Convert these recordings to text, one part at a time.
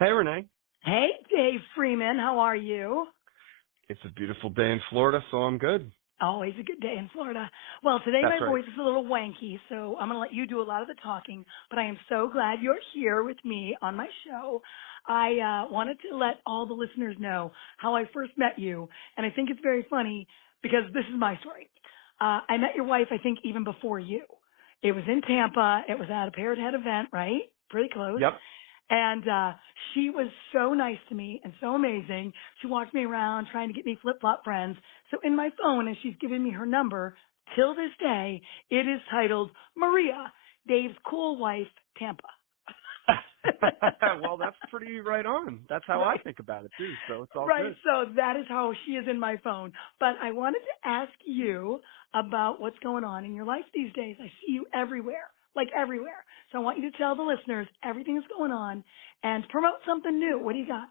Hey, Renee. Hey, Dave Freeman, how are you? It's a beautiful day in Florida, so I'm good. Always a good day in Florida. Well, today That's my right. voice is a little wanky, so I'm going to let you do a lot of the talking, but I am so glad you're here with me on my show. I wanted to let all the listeners know how I first met you, and I think it's very funny because this is my story. I met your wife, I think, even before you. It was in Tampa. It was at a Parrot Head event, right? Pretty close. Yep. And she was so nice to me and so amazing. She walked me around trying to get me flip-flop friends. So in my phone, as she's giving me her number, till this day, it is titled Maria, Dave's cool wife, Tampa. Well, that's pretty right on. That's how I Right. think about it, too, so it's all Right, good. so that is how she is in my phone. But I wanted to ask you about what's going on in your life these days. I see you everywhere, like everywhere. So I want you to tell the listeners everything that's going on and promote something new. What do you got?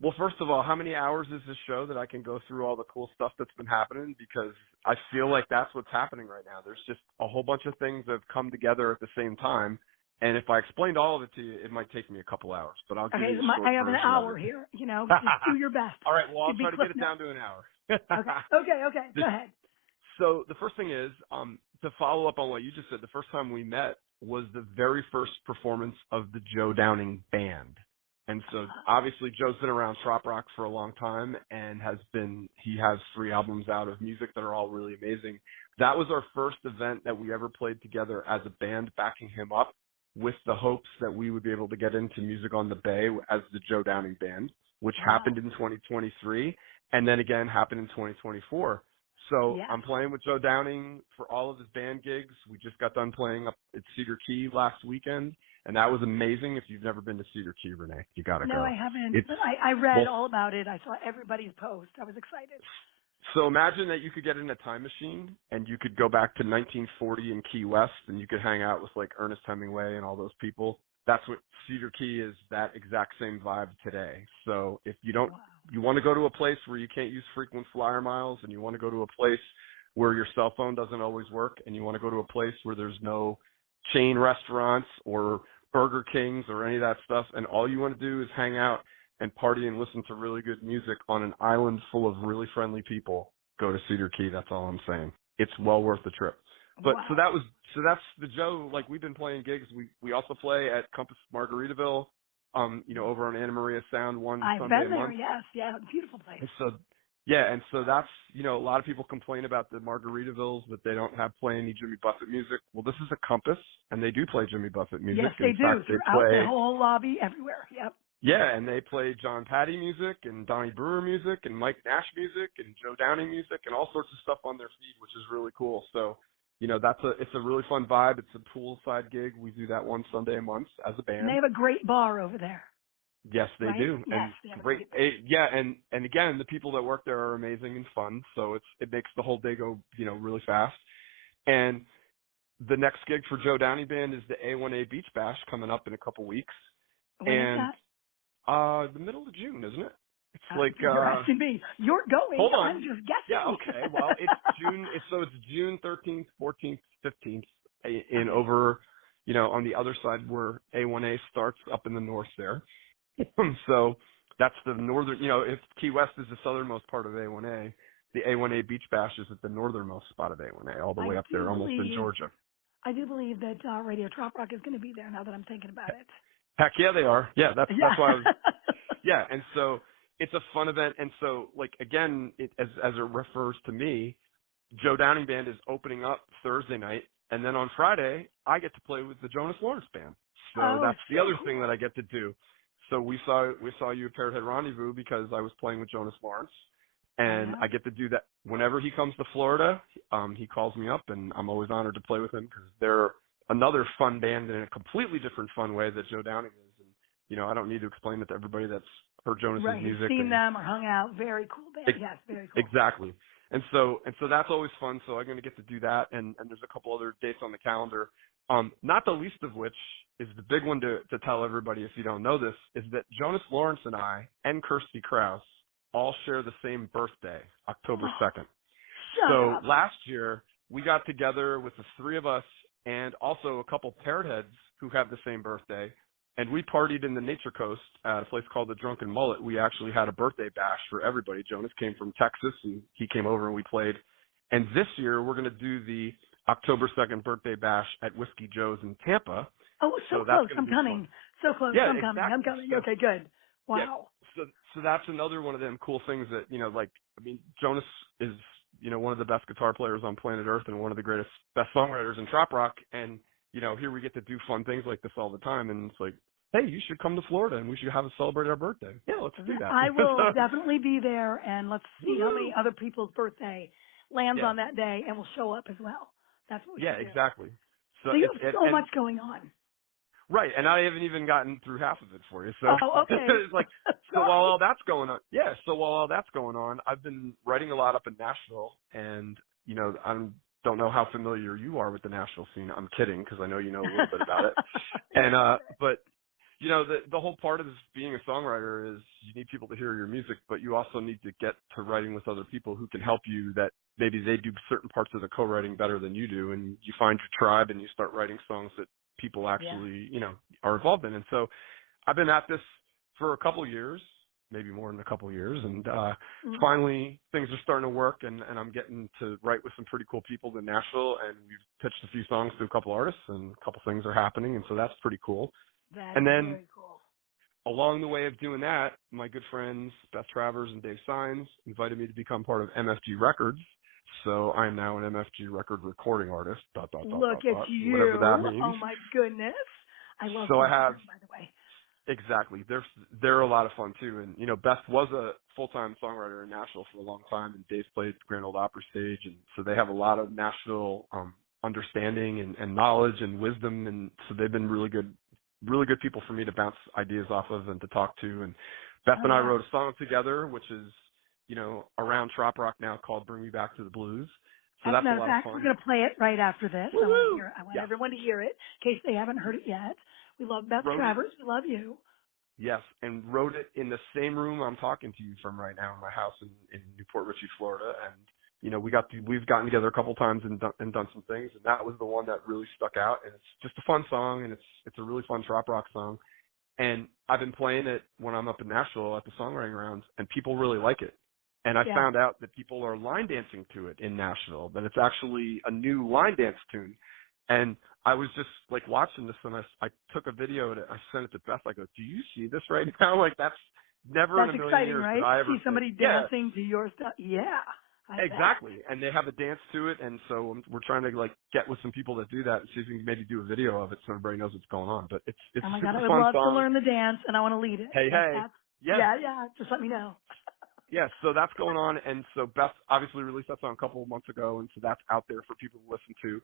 Well, first of all, how many hours is this show that I can go through all the cool stuff that's been happening? Because I feel like that's what's happening right now. There's just a whole bunch of things that have come together at the same time. And if I explained all of it to you, it might take me a couple hours, but I'll give Okay, you a short I have an version of hour it. here. Just do your best. All right, well, I'll Give me try to clip get it notes. down to an hour. Okay. The Go ahead. So the first thing is, to follow up on what you just said, the first time we met was the very first performance of the Joe Downing band. And so obviously Joe's been around Trop Rock for a long time and he has 3 albums out of music that are all really amazing. That was our first event that we ever played together as a band, backing him up with the hopes that we would be able to get into Music on the Bay as the Joe Downing band, which Wow. happened in 2023 and then again happened in 2024. So Yes. I'm playing with Joe Downing for all of his band gigs. We just got done playing up at Cedar Key last weekend, and that was amazing. If you've never been to Cedar Key, Renee, you got to No, I go. haven't. It's But I read well, all about it. I saw everybody's post. I was excited. so imagine that you could get in a time machine and you could go back to 1940 in Key West, and you could hang out with like Ernest Hemingway and all those people. That's what Cedar Key is, that exact same vibe today. So if Wow. you want to go to a place where you can't use frequent flyer miles, and you want to go to a place where your cell phone doesn't always work, and you want to go to a place where there's no chain restaurants or Burger Kings or any of that stuff, and all you want to do is hang out and party and listen to really good music on an island full of really friendly people, go to Cedar Key. That's all I'm saying. It's well worth the trip. But Wow. that's the Joe. Like, we've been playing gigs. We also play at Compass Margaritaville, over on Anna Maria Sound one I've Sunday been a there. month. Yes. Yeah. Beautiful place. And so, yeah, and so that's, a lot of people complain about the Margaritavilles that they don't have play any Jimmy Buffett music. Well, this is a Compass, and they do play Jimmy Buffett music. Yes, they In do. fact, they Throughout the play, whole lobby, everywhere. Yep. yeah, and they play John Patty music and Donnie Brewer music and Mike Nash music and Joe Downing music and all sorts of stuff on their feed, which is really cool. So, it's a really fun vibe. It's a poolside gig. We do that one Sunday a month as a And they band. have a great bar over there, Yes, they right? do. Yes, And they have a great, great bar. yeah, and again, the people that work there are amazing and fun. So it makes the whole day go, really fast. And the next gig for Joe Downing Band is the A1A Beach Bash coming up in a couple weeks. When is And that? the middle of June, isn't it? It's like You're asking me. You're going. hold I'm on. just Yeah, guessing. okay. Well, it's June. It's June 13th, 14th, 15th, in Okay. over, on the other side where A1A starts up in the north there. So that's the northern. If Key West is the southernmost part of A1A, the A1A Beach Bash is at the northernmost spot of A1A, all the I way up do there, almost in believe. Georgia. I do believe that Radio Trop Rock is going to be there. Now that I'm thinking about it. Heck yeah, they are. Yeah, that's why I was. Yeah. Yeah, and so it's a fun event, and so like again, as it refers to me, Joe Downing Band is opening up Thursday night, and then on Friday I get to play with the Jonas Lawrence Band. So Oh, that's the so other thing cool. that I get to do. So we saw you at Parrot Head Rendezvous because I was playing with Jonas Lawrence, I and know. I get to do that whenever he comes to Florida. He calls me up, and I'm always honored to play with him because they're another fun band in a completely different fun way that Joe Downing is. And I don't need to explain it to everybody that's heard Jonas's Right. You've music. seen And them or hung out. Very cool band. Yes, very cool. exactly. And so that's always fun. So I'm going to get to do that. And there's a couple other dates on the calendar. Not the least of which is the big one to tell everybody, if you don't know this, is that Jonas Lawrence and I and Kirsty Krause all share the same birthday, October 2nd. Shut So up. last year we got together with the 3 of us and also a couple Parrot Heads who have the same birthday. And we partied in the Nature Coast at a place called the Drunken Mullet. We actually had a birthday bash for everybody. Jonas came from Texas, and he came over and we played. And this year, we're going to do the October 2nd birthday bash at Whiskey Joe's in Tampa. Oh, so close. I'm coming. So close. Yeah, I'm coming. exactly. I'm coming. Okay, good. Wow. Yeah, so that's another one of them cool things that, like, I mean, Jonas is, one of the best guitar players on planet Earth and one of the best songwriters in Trop Rock. And, here we get to do fun things like this all the time. And it's like, hey, you should come to Florida and we should have a celebrate our birthday. Yeah, let's do that. I will definitely be there, and let's see how many other people's birthday lands on that day, and we'll show up as well. That's what we should do. Exactly. So you have so much going on. Right, and I haven't even gotten through half of it for you. So okay. It's like, so while all that's going on, I've been writing a lot up in Nashville, and I don't know how familiar you are with the Nashville scene. I'm kidding, because I know you know a little bit about it. And but the whole part of this being a songwriter is you need people to hear your music, but you also need to get to writing with other people who can help you, that maybe they do certain parts of the co-writing better than you do, and you find your tribe and you start writing songs that people actually, are involved in. And so I've been at this for a couple of years, maybe more than a couple of years. And finally things are starting to work, and I'm getting to write with some pretty cool people in Nashville, and we've pitched a few songs to a couple artists, and a couple things are happening. And so that's pretty cool. That is very cool. Along the way of doing that, my good friends Beth Travers and Dave Sines invited me to become part of MFG Records. So I'm now an MFG record recording artist. Look at you. Whatever that means. Oh my goodness. I love so them, I have, by the way. Exactly. They're a lot of fun too. And, Beth was a full-time songwriter in Nashville for a long time, and Dave played the Grand Ole Opry stage. And so they have a lot of Nashville, understanding and knowledge and wisdom. And so they've been really good people for me to bounce ideas off of and to talk to. And Beth and I wrote a song together, which is, around Trop Rock now, called Bring Me Back to the Blues. So that's a lot of fun. We're going to play it right after this. Woo-hoo! I want everyone to hear it, in case they haven't heard it yet. We love Beth Travers. We love you. Yes, and wrote it in the same room I'm talking to you from right now, in my house in Newport Richey, Florida. And we've gotten together a couple times and done some things, and that was the one that really stuck out. And it's just a fun song, and it's a really fun Trop Rock song. And I've been playing it when I'm up in Nashville at the songwriting rounds, and people really like it. And I found out that people are line dancing to it in Nashville, that it's actually a new line dance tune. And I was just like watching this, and I took a video and I sent it to Beth. I go, do you see this right now? Like, that's never in a million years right? did I ever see somebody dancing to your stuff. Yeah. Exactly. And they have a dance to it. And so we're trying to get with some people that do that and see if we can maybe do a video of it so everybody knows what's going on. But it's oh my super God, I would fun love song. to learn the dance, and I want to lead it. Hey. Yeah. Just let me know. Yeah, so that's going on, and so Beth obviously released that song a couple of months ago, and so that's out there for people to listen to.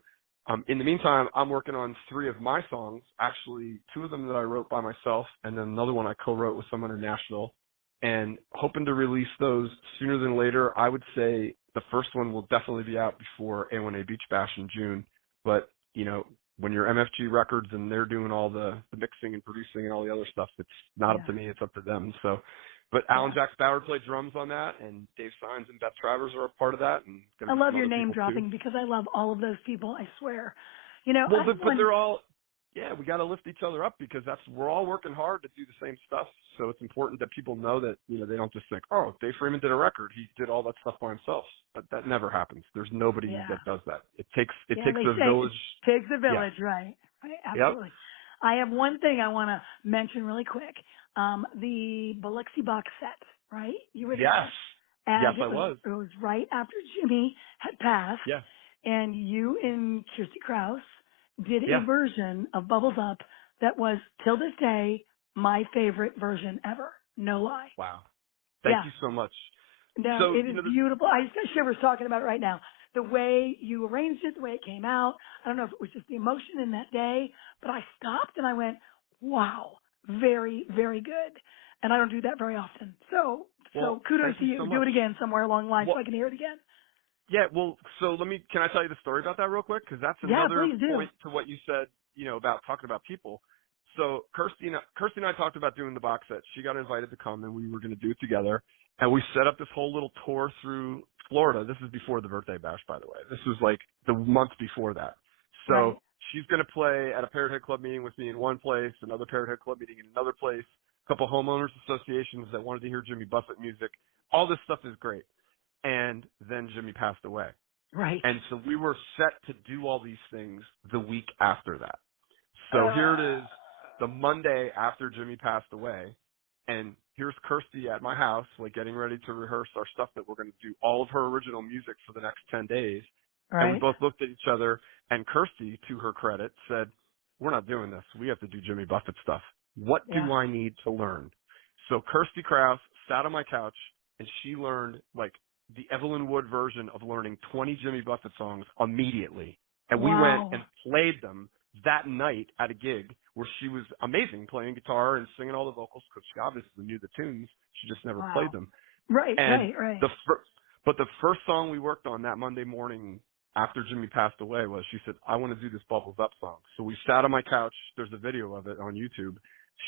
In the meantime, I'm working on 3 of my songs, actually 2 of them that I wrote by myself, and then another one I co-wrote with someone in Nashville, and hoping to release those sooner than later. I would say the first one will definitely be out before A1A Beach Bash in June, but, when you're MFG Records and they're doing all the mixing and producing and all the other stuff, it's not up to me, it's up to them, so... But Alan Jack Ballard played drums on that, and Dave Sines and Beth Travers are a part of that. And I love your name dropping because I love all of those people, I swear. But they're all, we got to lift each other up because we're all working hard to do the same stuff. So it's important that people know that, they don't just think, oh, Dave Freeman did a record. He did all that stuff by himself. But that never happens. There's nobody that does that. It takes a village. It takes a village, right? Right, absolutely. Yep. I have one thing I want to mention really quick. The Biloxi box set, right? You were there. Yes. And yes, I was. It was right after Jimmy had passed. Yeah. And you and Kirsty Krause did a version of Bubbles Up that was, till this day, my favorite version ever. No lie. Wow. Thank you so much. No, it is beautiful. I just got shivers talking about it right now. The way you arranged it, the way it came out. I don't know if it was just the emotion in that day, but I stopped and I went, wow, very, very good. And I don't do that very often. So kudos to you. Do it again somewhere along the line so I can hear it again. Yeah, well, so can I tell you the story about that real quick? Because that's another point to what you said, about talking about people. So Kirsty and I talked about doing the box set. She got invited to come, and we were going to do it together. And we set up this whole little tour through Florida. This is before the birthday bash, by the way. This was like the month before that. So she's going to play at a Parrot Head Club meeting with me in one place, another Parrot Head Club meeting in another place, a couple homeowners associations that wanted to hear Jimmy Buffett music. All this stuff is great. And then Jimmy passed away. Right. And so we were set to do all these things the week after that. So here it is, the Monday after Jimmy passed away, and here's Kirsty at my house, like getting ready to rehearse our stuff that we're going to do, all of her original music for the next 10 days. Right. And we both looked at each other, and Kirsty, to her credit, said, we're not doing this. We have to do Jimmy Buffett stuff. What do I need to learn? So Kirsty Krause sat on my couch, and she learned, like, the Evelyn Wood version of learning 20 Jimmy Buffett songs immediately. And we went and played them that night at a gig where she was amazing, playing guitar and singing all the vocals because she obviously knew the tunes. She just never played them. Right. But the first song we worked on that Monday morning after Jimmy passed away was, she said, I want to do this Bubbles Up song. So we sat on my couch. There's a video of it on YouTube.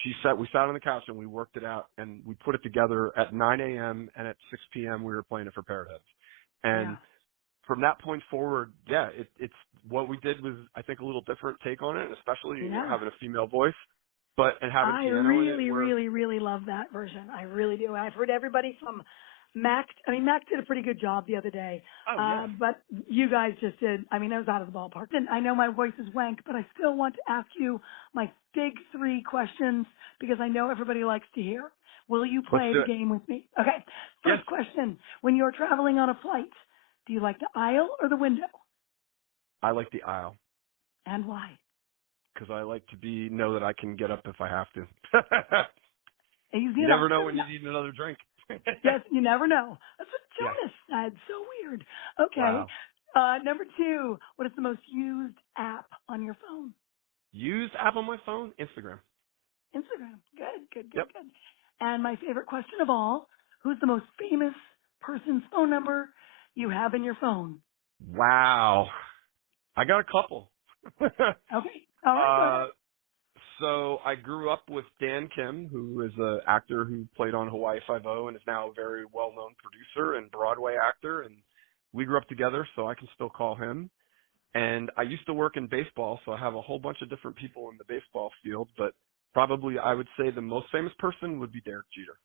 We sat on the couch and we worked it out, and we put it together at 9 a.m. and at 6 p.m. we were playing it for Parrot Heads. And from that point forward, it's what we did was, I think, a little different take on it, especially having a female voice, and having piano in it. I really love that version. I really do. I've heard everybody from Mac. I mean, Mac did a pretty good job the other day. But you guys just did. I mean, I was out of the ballpark. And I know my voice is wank, but I still want to ask you my big 3 questions because I know everybody likes to hear. Will you play the game with me? Okay. First question. When you're traveling on a flight, do you like the aisle or the window? I like the aisle. And why? Because I like to know that I can get up if I have to. You never know when you need another drink. Yes, you never know. That's what Jonas said. So weird. Okay. Wow. Number 2, what is the most used app on your phone? Used app on my phone? Instagram. Instagram. Good. And my favorite question of all, who's the most famous person's phone number you have in your phone? Wow. I got a couple. Okay. All right. So I grew up with Dan Kim, who is an actor who played on Hawaii Five-0 and is now a very well-known producer and Broadway actor. And we grew up together, so I can still call him. And I used to work in baseball, so I have a whole bunch of different people in the baseball field. But probably I would say the most famous person would be Derek Jeter.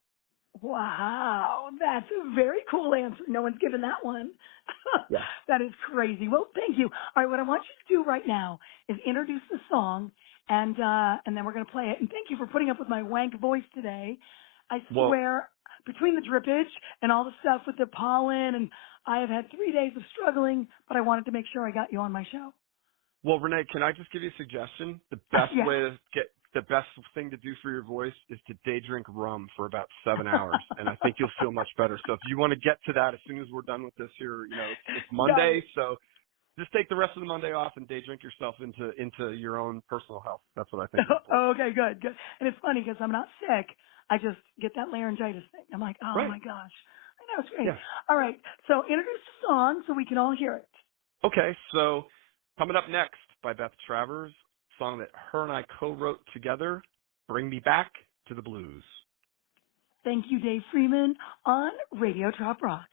Wow, that's a very cool answer. No one's given that one. That is crazy. Well, thank you. All right, what I want you to do right now is introduce the song, and then we're going to play it. And thank you for putting up with my wank voice today. I swear, between the drippage and all the stuff with the pollen, and I have had 3 days of struggling, but I wanted to make sure I got you on my show. Well, Renee, can I just give you a suggestion? The best way to the best thing to do for your voice is to day drink rum for about 7 hours, and I think you'll feel much better. So if you want to get to that as soon as we're done with this here, it's Monday, so just take the rest of the Monday off and day drink yourself into your own personal health. That's what I think. Okay, good. And it's funny because I'm not sick. I just get that laryngitis thing. I'm like, oh my gosh. I know, it's great. Yeah. All right, so introduce the song so we can all hear it. Okay, so coming up next by Beth Travers, song that her and I co-wrote together, Bring Me Back to the Blues. Thank you, Dave Freeman, on Radio Trop Rock.